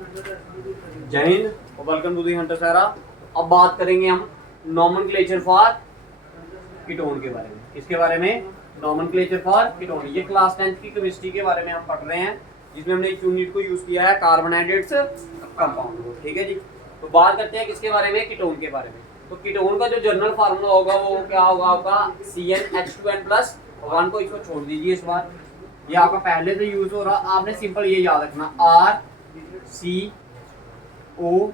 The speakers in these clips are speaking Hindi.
जय हिंद और वेलकम टू दी हंटर सारा। अब बात करेंगे हम नॉमेनक्लेचर फॉर कीटोन के बारे में। किसके बारे में? Nomenclature for ketone. ये क्लास 10th की केमिस्ट्री के बारे में हम पढ़ रहे हैं, जिसमें हमने एक यूनिट को यूज किया है कार्बोहाइड्रेट्स कंपाउंड को। ठीक है जी। तो बात करते हैं किसके बारे में? कीटोन के बारे में। तो कीटोन का जो जनरल फार्मूला होगा वो क्या होगा आपका? CnH2n+1 को इसको छोड़ दीजिए इस बार। ये आपका पहले से यूज हो रहा, आपने सिंपल ये याद रखना RCOR।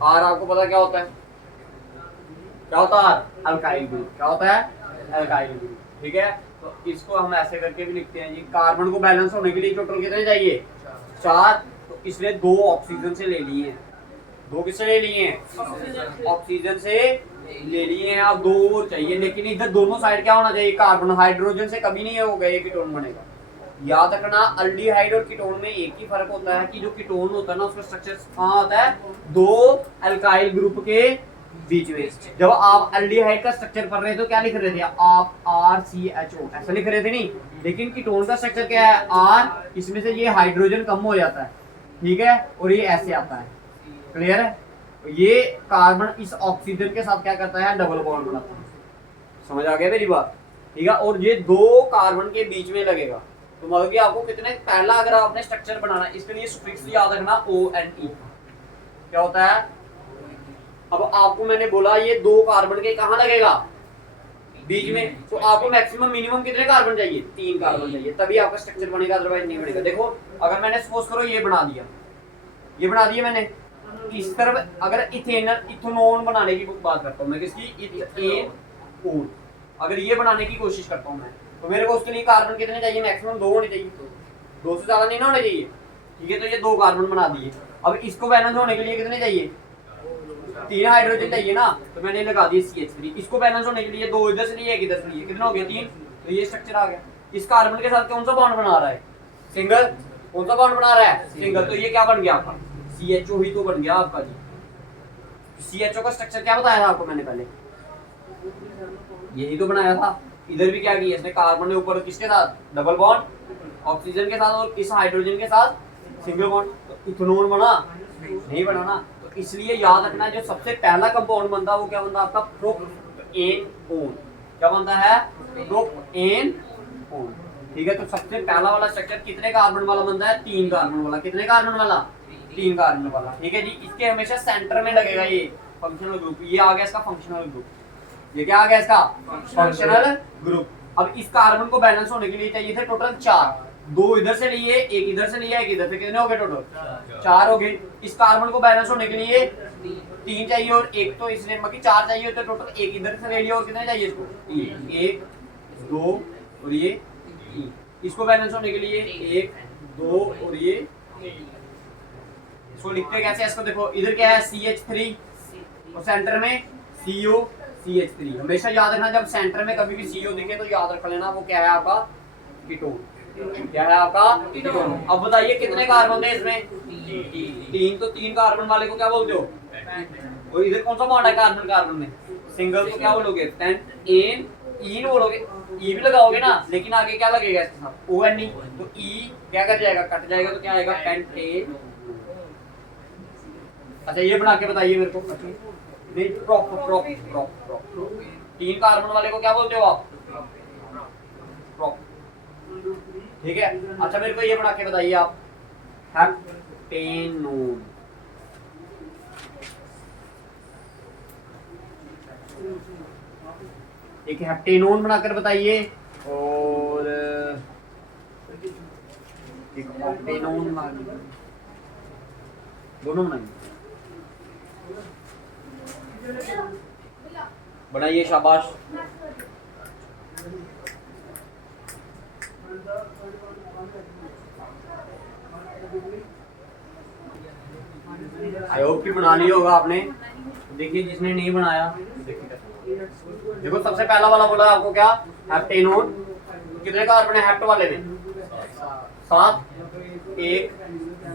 R आपको पता क्या होता है? क्या होता है? Alkyl group. क्या होता है? Alkyl group. ठीक है। तो इसको हम ऐसे करके भी लिखते हैं जी। कार्बन को बैलेंस होने के लिए टोटल कितने चाहिए? 4। तो इसने 2 ऑक्सीजन से ले लिए हैं। 2 किससे ले लिए हैं? ऑक्सीजन से ले लिए हैं। अब 2 और चाहिए, लेकिन इधर दोनों साइड क्या होना चाहिए? कार्बन। हाइड्रोजन से कभी नहीं होगा ये कीटोन बनेगा। याद रखना, अल्डिहाइड और कीटोन में एक ही फर्क होता है कि जो कीटोन होता है ना उसका स्ट्रक्चर कहाँ होता है? 2 अल्काइल ग्रुप के बीच में। जब आप अल्डिहाइड का स्ट्रक्चर पढ़ रहे थे तो क्या लिख रहे थे आप? RCHO ऐसा लिख रहे थे नहीं। लेकिन कीटोन का स्ट्रक्चर क्या है? R। इसमें से ये हाइड्रोजन कम हो जाता है, ठीक है, और ये ऐसे आता है। क्लियर है? ये कार्बन इस ऑक्सीजन के साथ क्या करता है? डबल बॉन्ड बनाता है। समझ आ गया मेरी बात? ठीक है। और ये 2 कार्बन के बीच में लगेगा। तो मतलब कि आपको कितने, पहला अगर आपने स्ट्रक्चर बनाना है इसके लिए सुफिक्स याद रखना ONE। क्या होता है? अब आपको मैंने बोला ये 2 कार्बन के कहां लगेगा? बीच में। तो आपको मैक्सिमम मिनिमम कितने कार्बन चाहिए? 3 कार्बन चाहिए, तभी आपका स्ट्रक्चर बनेगा, अदरवाइज नहीं बनेगा। देखो, अगर मैंने सपोज करो ये बना दिया, ये बना दिया मैंने। इस तरफ अगर इथेनॉल बनाने की बात करता हूं मैं, किसकी? इथेनॉल। अगर ये बनाने की कोशिश करता हूं मैं, तो मेरे को उसके लिए कार्बन कितने चाहिए? मैक्सिमम 2 होने चाहिए। 2 से ज्यादा नहीं ना होने चाहिए। ठीक है। तो ये 2 कार्बन बना दिए। अब इसको बैलेंस होने के लिए कितने चाहिए? 3 हाइड्रोजन चाहिए ना। तो मैंने लगा दिया CH3। इसको बैलेंस होने के लिए 2 इधर से लिए, 1 इधर से लिए, कितना हो गया? 3। तो ये स्ट्रक्चर आ गया। इस कार्बन के साथ कौन सा बॉन्ड बना रहा है? सिंगल। कौन सा बॉन्ड बना रहा है? सिंगल। तो ये क्या बन गया आपका? CHO ही तो बन गया आपका जी। CHO का स्ट्रक्चर क्या बताया था आपको मैंने पहले? यही तो बनाया था। इधर भी क्या किया इसने? कार्बन ने ऊपर किसके साथ? डबल बॉन्ड, ऑक्सीजन के साथ, और इस हाइड्रोजन के साथ सिंगल बॉन्ड। तो इथेनॉल बना? नहीं बना ना। तो इसलिए याद रखना, जो सबसे पहला कंपाउंड बनता है वो क्या बनता है आपका? प्रोपेनोन। क्या बनता है? प्रोपेनोन। ठीक है। तो सबसे पहला वाला स्ट्रक्चर कितने कार्बन वाला बनता है? 3 कार्बन वाला। कितने कार्बन वाला? 3 कार्बन वाला। ठीक है जी। इसके हमेशा सेंटर में लगेगा ये फंक्शनल ग्रुप। ये आ गया इसका फंक्शनल ग्रुप। ये क्या आ गया इसका? Functional group. अब इस कार्बन को बैलेंस होने के लिए चाहिए थे टोटल 4। 2 इधर से लिए, 1 इधर से लिया, 1 इधर से, कितने हो गए टोटल? 4 हो गए। इस कार्बन को बैलेंस होने के लिए 3 चाहिए, और 1 तो इसने बाकी 4 चाहिए, तो टोटल 1 इधर से ले लिया, और कितने चाहिए इसको? 1 2 और ये 3। इसको बैलेंस होने के लिए 1 2 और ये 3। इसको लिखते कैसे? इसको देखो, इधर क्या है? CH3 और सेंटर में CO CH3। हमेशा याद रखना, जब सेंटर में कभी भी CO दिखे तो याद रख लेना वो क्या है आपका? कीटोन। क्या है आपका? कीटोन। अब बताइए कितने कार्बन थे इसमें? 3। तो 3 कार्बन वाले को क्या बोलते हो? और इधर कौन सा बॉन्ड है कार्बन कार्बन में? सिंगल। तो क्या बोलोगे? पेंटेन। ईन बोलोगे, ई भी लगाओगे ना, लेकिन आगे क्या लगेगा इसके साथ? ONE। तो ई क्या कर जाएगा? कट जाएगा, तो क्या आएगा? पेंटेन। अच्छा, ये बना के बताइए मेरे को। Prop prop prop prop. 3 carbon वाले को क्या बोलते हो आप? प्रोप। ठीक है। अच्छा, मेरे को ये बना के बताइए आप। हेप्टेनोन। एक हेप्टेनोन बनाकर बताइए, और एक ऑक्टेनोन दोनों बनाइए। बनाइए, शाबाश। आई होप कि बना लिया होगा आपने। देखिए, जिसने नहीं बनाया देखो, सबसे पहला वाला बोला आपको क्या? हेप्टेनोन। कितने कार्बन है हेप्ट वाले में? 7। 1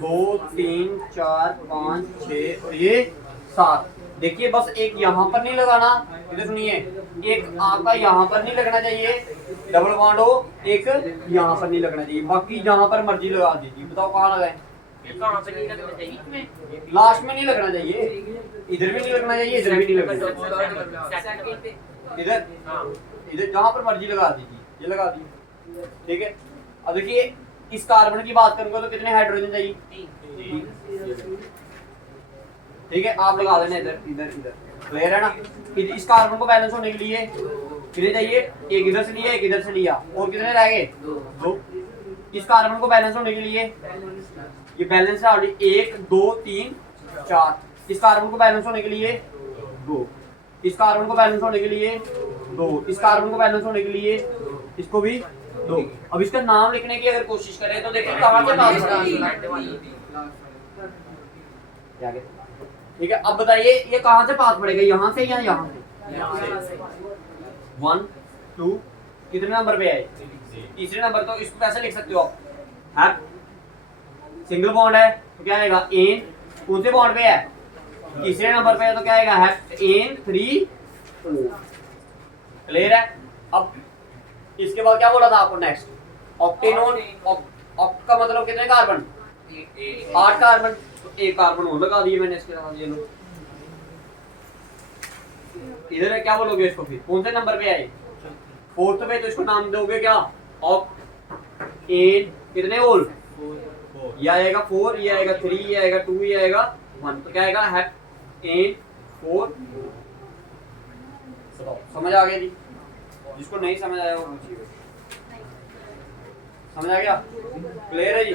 2 3 4 5 6 और ये 7। देखिए बस एक यहाँ पर नहीं लगाना, इधर सुनिए, एक आपका यहाँ पर नहीं लगना चाहिए डबल बॉन्ड हो, एक यहाँ पर नहीं लगना चाहिए, बाकी जहाँ पर मर्जी लगा दीजिए। बताओ कहाँ लगाए? लास्ट में नहीं लगना चाहिए, इधर भी नहीं लगना चाहिए, इधर भी नहीं लगना चाहिए, इधर इधर जहाँ पर मर्जी लगा दीजिए, ये लगा दिए, ठीक है। अब देखिए इस कार्बन की बात करूंगा तो कितने हाइड्रोजन चाहिए? 3, ठीक है। आप लगा देना इधर इधर इधर, क्लियर है ना? इस कार्बन को बैलेंस होने के लिए कितने चाहिए? एक इधर से लिया, एक इधर से लिया, और कितने रह गए? 2। इस कार्बन को बैलेंस होने के लिए ये बैलेंस है ऑलरेडी 1 2 3 4। इस कार्बन को बैलेंस होने के लिए 2, इस कार्बन को बैलेंस होने के लिए 2, इस कार्बन को बैलेंस होने के लिए इसको भी 2। अब इसका नाम लिखने की अगर कोशिश करें तो देखिए कहाँ से पास पड़ा, ठीक है। अब बताइए ये कहाँ से पास पड़ेगा, यहाँ से या यहाँ से? 1 2 कितने नंबर पे है? तीसरे नंबर। तो इसको कैसे लिख सकते हो आप? है सिंगल बॉन्ड है तो क्या आएगा? एन। कौन से बॉन्ड पे है? तीसरे नंबर पे है तो क्या आएगा? है एन 3 O। क्लियर है? अब इसके बाद क्या बोला था आपको नेक्स्ट? ऑक्टेनॉन। ऑक्ट का मतलब कितने कार्बन? 8 कार्बन। तो एक कार्बन और लगा दिए मैंने इसके साथ, ये लो। इधर है, क्या बोलोगे इसको फिर? कौन से नंबर पे है? 4th पे। तो इसको नाम दोगे क्या? ऑक्ट एन कितने होल? ये आएगा 4, ये आएगा 3, ये आएगा 2, ये आएगा 1। तो क्या आएगा? है एन 4। समझ आ गया जी? जिसको नहीं समझ आया वो पूछिए। समझ आ गया? क्लियर है जी?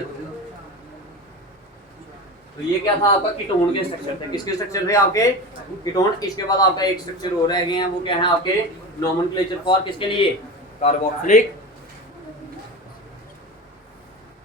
तो ये क्या था आपका? कीटोन के स्ट्रक्चर थे। किसके स्ट्रक्चर थे आपके? कीटोन। इसके बाद आपका एक स्ट्रक्चर हो रह गए हैं, वो क्या है आपके? नॉमेनक्लेचर फॉर किसके लिए? कार्बोक्सिलिक